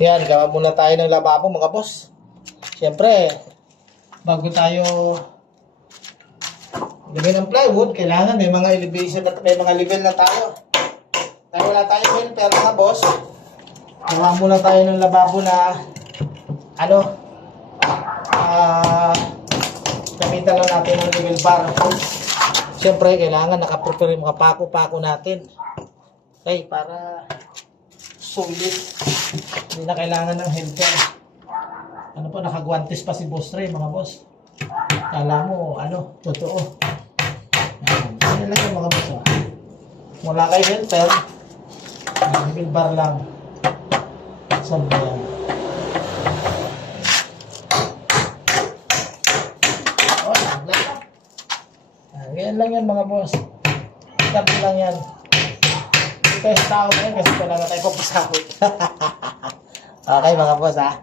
Yan, gawa muna tayo ng lababo mga boss. Siyempre, bago tayo gawin ng plywood, kailangan may mga elevation at may mga level na tayo. Dahil wala tayong helper mga boss, gawa muna tayo ng lababo na gamitan lang natin ng level bar. Siyempre, kailangan nakaprepare yung mga pako-pako natin. Okay, para solid. Hindi na kailangan ng helper. Ano po, nakagwantes pa si Boss Ray, mga boss. Kala mo, totoo. Yan lang yung mga boss. Mula kay helper, level bar lang. Sabi yan. Ganyan lang yan mga boss. Sabi lang yan. Ito yung tao na yan kasi wala na tayo papasahod. Okay mga boss ha.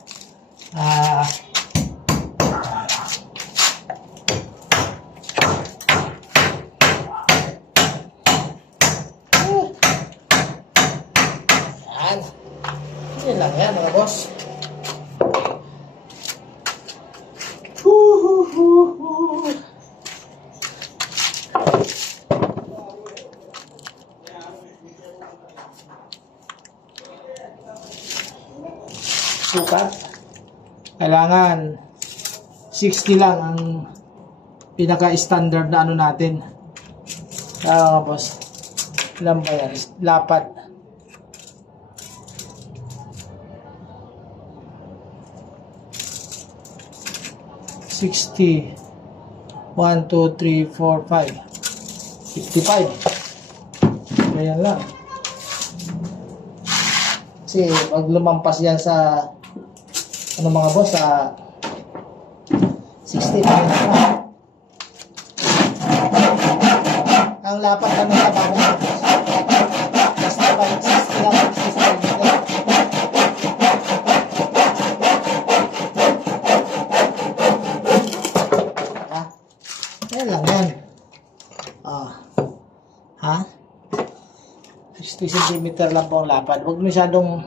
Yan. Ganyan lang yan mga boss. Sukat. Kailangan 60 lang ang pinaka-standard na natin. Boss. Ilan ba yan? Lapad. $60. 1, 2, 3, 4, 5. 55. Ganyan lang. Kasi pag lumampas yan sa mga boss sa 60 ang lapat na ng lababo mo basta pa 60 lang 60 yan lang yan 60 cm lang po ang lapad. Huwag masyadong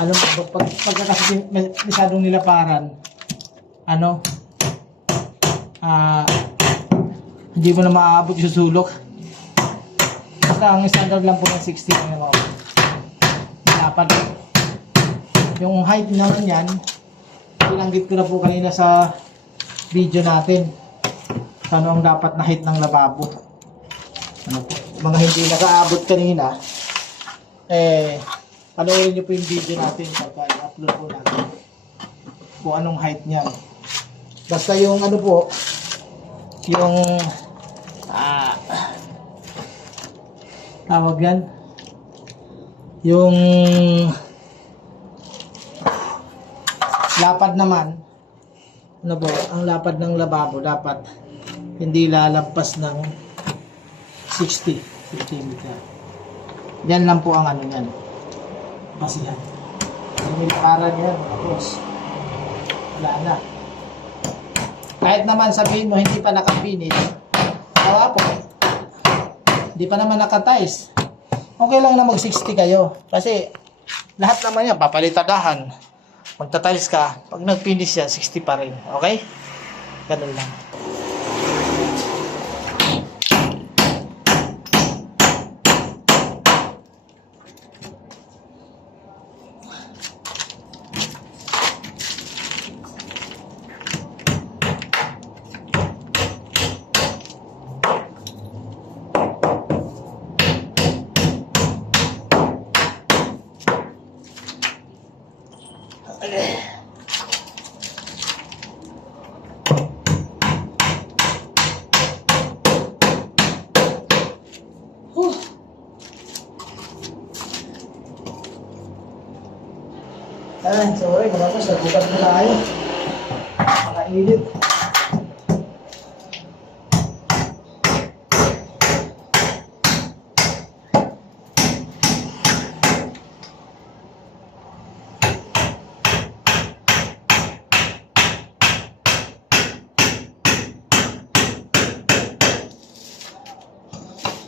pagka kasi masyadong nilaparan hindi mo na maaabot yung sulok. Basta ang standard lang po ng 60 yung lapad. Yung height naman yan, binanggit ko na po kanina sa video natin ano ang dapat na height ng lababo. Mga hindi nakaabot kanina, panoorin nyo po yung video natin pagka i-upload po natin kung anong height niyan. Basta yung yung tawag yan, yung lapad naman, ang lapad ng lababo dapat hindi lalampas ng 60 cm. Yan lang po ang yan. Basihan. Yung para niyan, tapos wala na. Kahit naman sabihin mo hindi pa nakapinit, tawa po, hindi pa naman nakatiles, okay lang na mag 60 kayo. Kasi lahat naman yan, papalitadahan. Magtatiles ka, pag nag-finish yan, 60 pa rin. Okay? Ganun lang. Sorry mga boss, nagbukas na tayo. Makainit.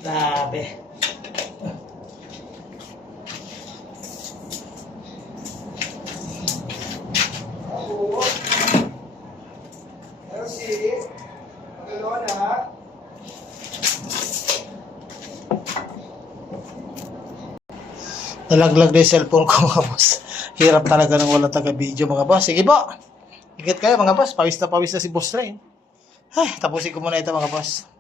Grabe. Nalaglag na yung cellphone ko mga boss. Hirap talaga nang wala taga-video mga boss. Sige po. Ingat kayo mga boss. Pawis na si Boss Ray. Ay, tapusin ko muna ito mga boss.